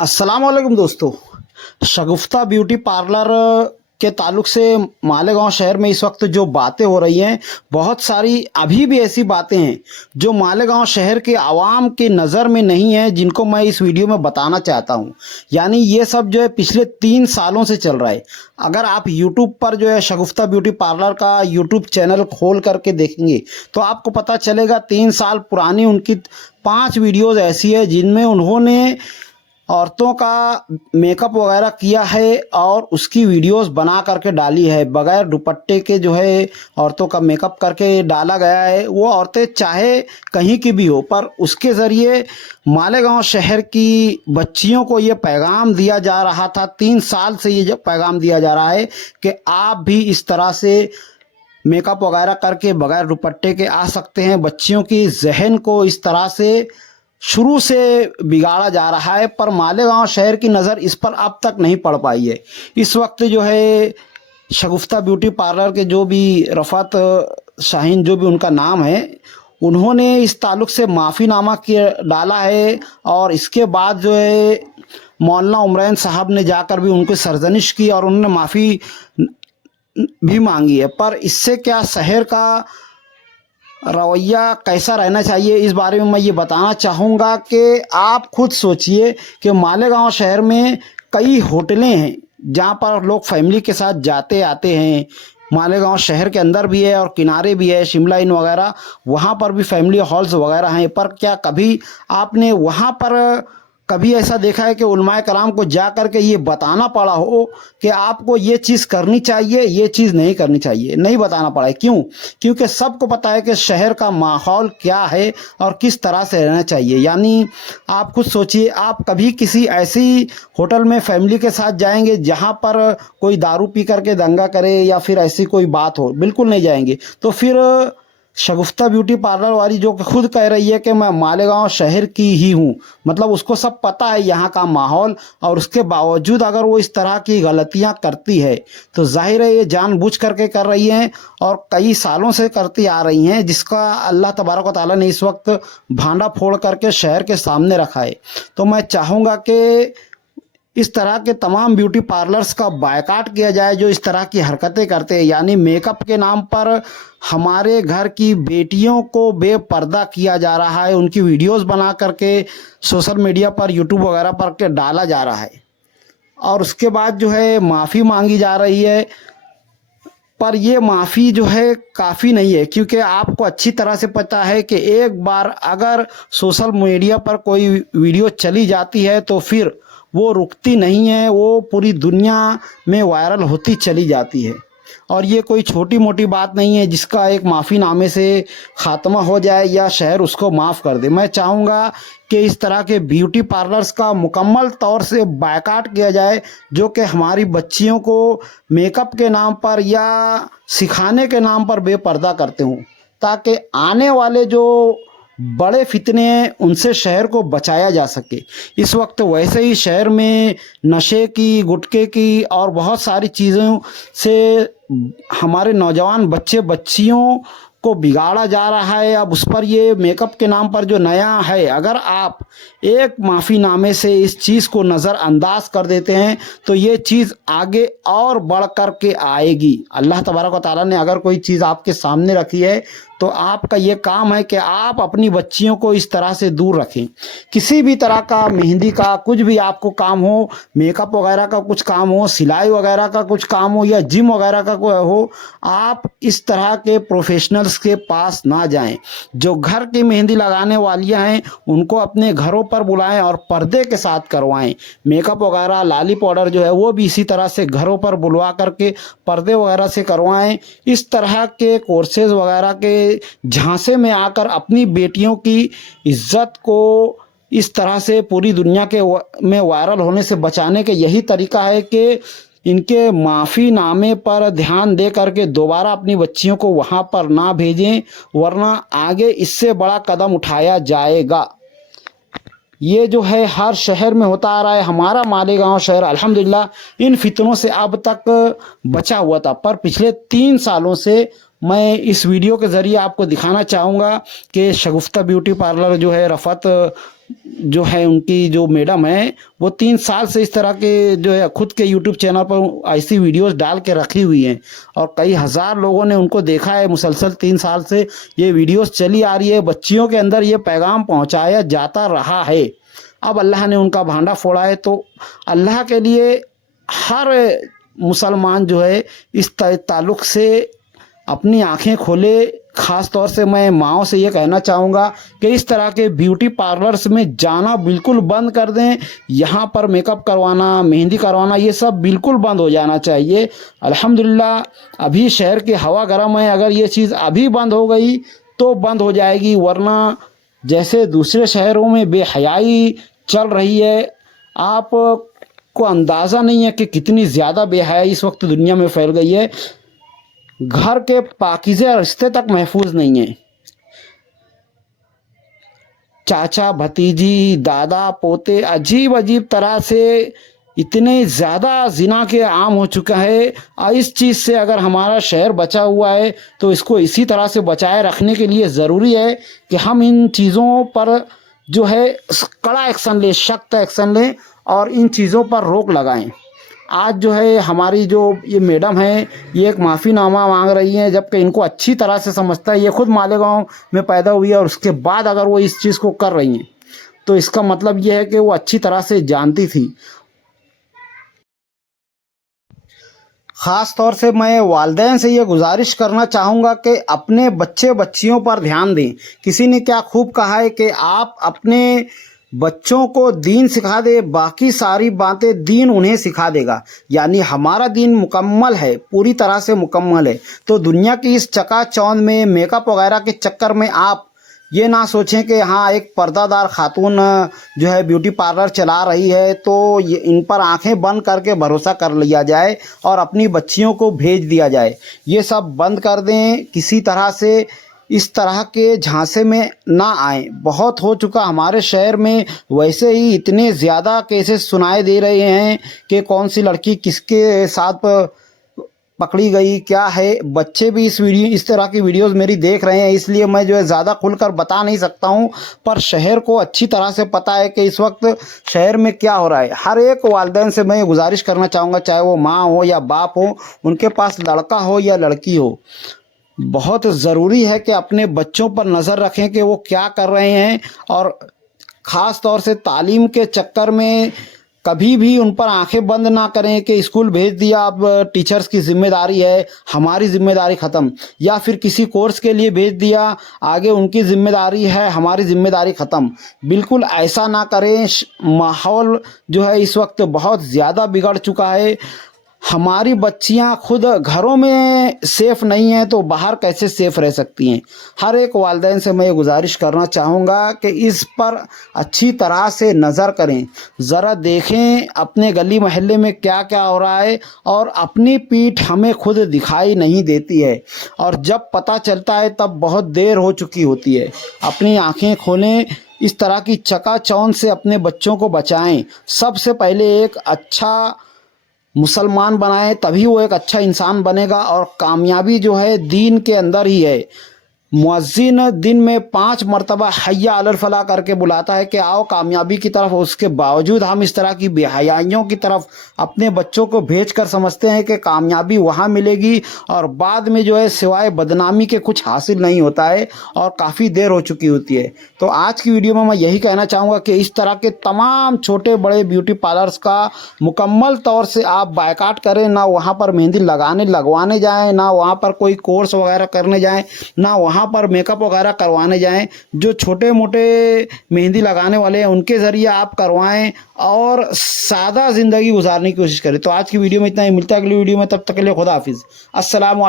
अस्सलाम वालेकुम दोस्तों। शगुफ्ता ब्यूटी पार्लर के ताल्लुक से मालेगांव शहर में इस वक्त जो बातें हो रही हैं, बहुत सारी अभी भी ऐसी बातें हैं जो मालेगांव शहर के आवाम की नज़र में नहीं है, जिनको मैं इस वीडियो में बताना चाहता हूं। यानी ये सब जो है पिछले 3 सालों से चल रहा है। अगर आप यूट्यूब पर जो है शगुफ्ता ब्यूटी पार्लर का यूट्यूब चैनल खोल करके देखेंगे तो आपको पता चलेगा 3 साल पुरानी उनकी 5 वीडियोज़ ऐसी है जिनमें उन्होंने औरतों का मेकअप वगैरह किया है और उसकी वीडियोस बना करके डाली है। बगैर दुपट्टे के जो है औरतों का मेकअप करके डाला गया है। वो औरतें चाहे कहीं की भी हो, पर उसके ज़रिए मालेगांव शहर की बच्चियों को ये पैगाम दिया जा रहा था। 3 साल से ये पैगाम दिया जा रहा है कि आप भी इस तरह से मेकअप वगैरह करके बगैर दुपट्टे के आ सकते हैं। बच्चियों की जहन को इस तरह से शुरू से बिगाड़ा जा रहा है, पर मालेगांव शहर की नज़र इस पर अब तक नहीं पड़ पाई है। इस वक्त जो है शगुफ्ता ब्यूटी पार्लर के जो भी रफ़त शाहीन, जो भी उनका नाम है, उन्होंने इस ताल्लुक़ से माफ़ीनामा डाला है। और इसके बाद जो है मौलाना उमरैन साहब ने जाकर भी उनको सरजनिश की और उन्होंने माफ़ी भी मांगी है। पर इससे क्या शहर का रवैया कैसा रहना चाहिए, इस बारे में मैं ये बताना चाहूँगा कि आप खुद सोचिए कि मालेगांव शहर में कई होटलें हैं जहाँ पर लोग फैमिली के साथ जाते आते हैं। मालेगांव शहर के अंदर भी है और किनारे भी है, शिमला इन वगैरह, वहाँ पर भी फैमिली हॉल्स वगैरह हैं। पर क्या कभी आपने वहाँ पर कभी ऐसा देखा है कि उलमाए कराम को जा कर के ये बताना पड़ा हो कि आपको ये चीज़ करनी चाहिए, ये चीज़ नहीं करनी चाहिए? नहीं बताना पड़ा है। क्यों? क्योंकि सबको पता है कि शहर का माहौल क्या है और किस तरह से रहना चाहिए। यानी आप खुद सोचिए, आप कभी किसी ऐसी होटल में फैमिली के साथ जाएंगे जहाँ पर कोई दारू पी करके दंगा करे या फिर ऐसी कोई बात हो? बिल्कुल नहीं जाएंगे। तो फिर शगुफ्ता ब्यूटी पार्लर वाली जो कि खुद कह रही है कि मैं मालेगांव शहर की ही हूँ, मतलब उसको सब पता है यहाँ का माहौल, और उसके बावजूद अगर वो इस तरह की गलतियाँ करती है तो जाहिर है ये जानबूझ करके कर रही हैं और कई सालों से करती आ रही हैं, जिसका अल्लाह तबारक व तआला ने इस वक्त भांडा फोड़ करके शहर के सामने रखा है। तो मैं चाहूँगा कि इस तरह के तमाम ब्यूटी पार्लर्स का बायकाट किया जाए जो इस तरह की हरकतें करते हैं। यानी मेकअप के नाम पर हमारे घर की बेटियों को बेपर्दा किया जा रहा है, उनकी वीडियोस बना करके सोशल मीडिया पर, यूट्यूब वगैरह पर के डाला जा रहा है और उसके बाद जो है माफ़ी मांगी जा रही है। पर ये माफ़ी जो है काफ़ी नहीं है, क्योंकि आपको अच्छी तरह से पता है कि एक बार अगर सोशल मीडिया पर कोई वीडियो चली जाती है तो फिर वो रुकती नहीं है, वो पूरी दुनिया में वायरल होती चली जाती है। और ये कोई छोटी मोटी बात नहीं है जिसका एक माफ़ीनामे से ख़ात्मा हो जाए या शहर उसको माफ़ कर दे। मैं चाहूँगा कि इस तरह के ब्यूटी पार्लर्स का मुकम्मल तौर से बायकाट किया जाए जो कि हमारी बच्चियों को मेकअप के नाम पर या सिखाने के नाम पर बेपर्दा करते हों, ताकि आने वाले जो बड़े फितने हैं उनसे शहर को बचाया जा सके। इस वक्त वैसे ही शहर में नशे की, गुटखे की और बहुत सारी चीज़ों से हमारे नौजवान बच्चे बच्चियों को बिगाड़ा जा रहा है। अब उस पर ये मेकअप के नाम पर जो नया है, अगर आप एक माफ़ीनामे से इस चीज़ को नज़रअंदाज कर देते हैं तो ये चीज़ आगे और बढ़ कर के आएगी। अल्लाह तबारक व तआला ने अगर कोई चीज़ आपके सामने रखी है तो आपका ये काम है कि आप अपनी बच्चियों को इस तरह से दूर रखें। किसी भी तरह का मेहंदी का कुछ भी आपको काम हो, मेकअप वगैरह का कुछ काम हो, सिलाई वगैरह का कुछ काम हो या जिम वगैरह का कोई हो, आप इस तरह के प्रोफेशनल्स के पास ना जाएं। जो घर की मेहंदी लगाने वालियां हैं उनको अपने घरों पर बुलाएं और पर्दे के साथ करवाएं। मेकअप वगैरह, लाली पाउडर जो है वो भी इसी तरह से घरों पर बुलवा करके पर्दे वगैरह से करवाएं। इस तरह के कोर्सेज वगैरह के झांसे में आकर अपनी बेटियों की इज्जत को इस तरह से पूरी दुनिया के में वायरल होने से बचाने के यही तरीका है कि इनके माफ़ीनामे पर ध्यान दे करके दोबारा अपनी बच्चियों को वहाँ पर ना भेजें, वरना आगे इससे बड़ा कदम उठाया जाएगा। ये जो है हर शहर में होता आ रहा है। हमारा मालेगांव शहर अल्हम्दुलिल्लाह इन फितनों से अब तक बचा हुआ था, पर पिछले 3 सालों से मैं इस वीडियो के ज़रिए आपको दिखाना चाहूँगा कि शगुफ्ता ब्यूटी पार्लर जो है रफ़त जो है उनकी जो मैडम है वो 3 साल से इस तरह के जो है खुद के यूट्यूब चैनल पर ऐसी वीडियोस डाल के रखी हुई हैं और कई हज़ार लोगों ने उनको देखा है। मुसलसल 3 साल से ये वीडियोस चली आ रही है, बच्चियों के अंदर ये पैगाम पहुंचाया जाता रहा है। अब अल्लाह ने उनका भांडा फोड़ा है, तो अल्लाह के लिए हर मुसलमान जो है इस ताल्लुक़ से अपनी आंखें खोले। ख़ास तौर से मैं माँओं से ये कहना चाहूँगा कि इस तरह के ब्यूटी पार्लर्स में जाना बिल्कुल बंद कर दें। यहाँ पर मेकअप करवाना, मेहंदी करवाना, ये सब बिल्कुल बंद हो जाना चाहिए। अल्हम्दुलिल्लाह अभी शहर की हवा गर्म है, अगर ये चीज़ अभी बंद हो गई तो बंद हो जाएगी, वरना जैसे दूसरे शहरों में बेहयाई चल रही है, आपको अंदाज़ा नहीं है कि कितनी ज़्यादा बेहयाई इस वक्त दुनिया में फैल गई है। घर के पाकीज़े रिश्ते तक महफूज नहीं है। चाचा भतीजी, दादा पोते, अजीब अजीब तरह से इतने ज़्यादा ज़िना के आम हो चुका है। और इस चीज़ से अगर हमारा शहर बचा हुआ है तो इसको इसी तरह से बचाए रखने के लिए ज़रूरी है कि हम इन चीज़ों पर जो है कड़ा एक्शन लें, सख्त एक्शन लें और इन चीज़ों पर रोक लगाएं। आज जो है हमारी जो ये मैडम है ये एक माफ़ीनामा मांग रही हैं, जबकि इनको अच्छी तरह से समझता है। ये खुद मालेगांव में पैदा हुई है और उसके बाद अगर वो इस चीज़ को कर रही हैं तो इसका मतलब ये है कि वो अच्छी तरह से जानती थी। ख़ास तौर से मैं वालिदैन से ये गुजारिश करना चाहूँगा कि अपने बच्चे बच्चियों पर ध्यान दें। किसी ने क्या खूब कहा है कि आप अपने बच्चों को दीन सिखा दे, बाकी सारी बातें दीन उन्हें सिखा देगा। यानी हमारा दीन मुकम्मल है, पूरी तरह से मुकम्मल है। तो दुनिया की इस चकाचौंध में मेकअप वगैरह के चक्कर में आप ये ना सोचें कि हाँ एक पर्दादार खातून जो है ब्यूटी पार्लर चला रही है तो ये इन पर आंखें बंद करके भरोसा कर लिया जाए और अपनी बच्चियों को भेज दिया जाए। ये सब बंद कर दें, किसी तरह से इस तरह के झांसे में ना आए। बहुत हो चुका हमारे शहर में, वैसे ही इतने ज़्यादा केसेस सुनाए दे रहे हैं कि कौन सी लड़की किसके साथ पकड़ी गई, क्या है। बच्चे भी इस तरह की वीडियोस मेरी देख रहे हैं, इसलिए मैं जो है ज़्यादा खुलकर बता नहीं सकता हूं, पर शहर को अच्छी तरह से पता है कि इस वक्त शहर में क्या हो रहा है। हर एक वालिदैन से मैं गुजारिश करना चाहूँगा, चाहे वो माँ हो या बाप हो, उनके पास लड़का हो या लड़की हो, बहुत ज़रूरी है कि अपने बच्चों पर नज़र रखें कि वो क्या कर रहे हैं। और ख़ास तौर से तालीम के चक्कर में कभी भी उन पर आंखें बंद ना करें कि स्कूल भेज दिया, अब टीचर्स की जिम्मेदारी है, हमारी जिम्मेदारी ख़त्म। या फिर किसी कोर्स के लिए भेज दिया, आगे उनकी जिम्मेदारी है, हमारी जिम्मेदारी ख़त्म। बिल्कुल ऐसा ना करें। माहौल जो है इस वक्त बहुत ज़्यादा बिगड़ चुका है। हमारी बच्चियां खुद घरों में सेफ़ नहीं हैं तो बाहर कैसे सेफ़ रह सकती हैं। हर एक वालिदैन से मैं ये गुजारिश करना चाहूँगा कि इस पर अच्छी तरह से नज़र करें, ज़रा देखें अपने गली मोहल्ले में क्या क्या हो रहा है। और अपनी पीठ हमें खुद दिखाई नहीं देती है और जब पता चलता है तब बहुत देर हो चुकी होती है। अपनी आँखें खोलें, इस तरह की चकाचौंध से अपने बच्चों को बचाएं। सबसे पहले एक अच्छा मुसलमान बनाए, तभी वो एक अच्छा इंसान बनेगा। और कामयाबी जो है दीन के अंदर ही है। मुअज्जिन दिन में 5 मरतबा हय्या अलल फलाह करके बुलाता है कि आओ कामयाबी की तरफ। उसके बावजूद हम इस तरह की बेहयाइयों की तरफ अपने बच्चों को भेज कर समझते हैं कि कामयाबी वहाँ मिलेगी और बाद में जो है सिवाय बदनामी के कुछ हासिल नहीं होता है और काफ़ी देर हो चुकी होती है। तो आज की वीडियो में मैं यही कहना चाहूँगा कि इस तरह के तमाम छोटे बड़े ब्यूटी पार्लर्स का मुकम्मल तौर से आप बायकाट करें। ना वहाँ पर मेहंदी लगवाने जाएँ, ना वहाँ पर कोई कोर्स वगैरह करने जाएँ, ना वहाँ पर मेकअप वगैरह करवाने जाएं। जो छोटे मोटे मेहंदी लगाने वाले हैं उनके ज़रिए आप करवाएं और सादा ज़िंदगी गुजारने की कोशिश करें। तो आज की वीडियो में इतना ही, मिलता है अगली वीडियो में, तब तक के लिए खुदा हाफिज़। अस्सलाम वालेकुम।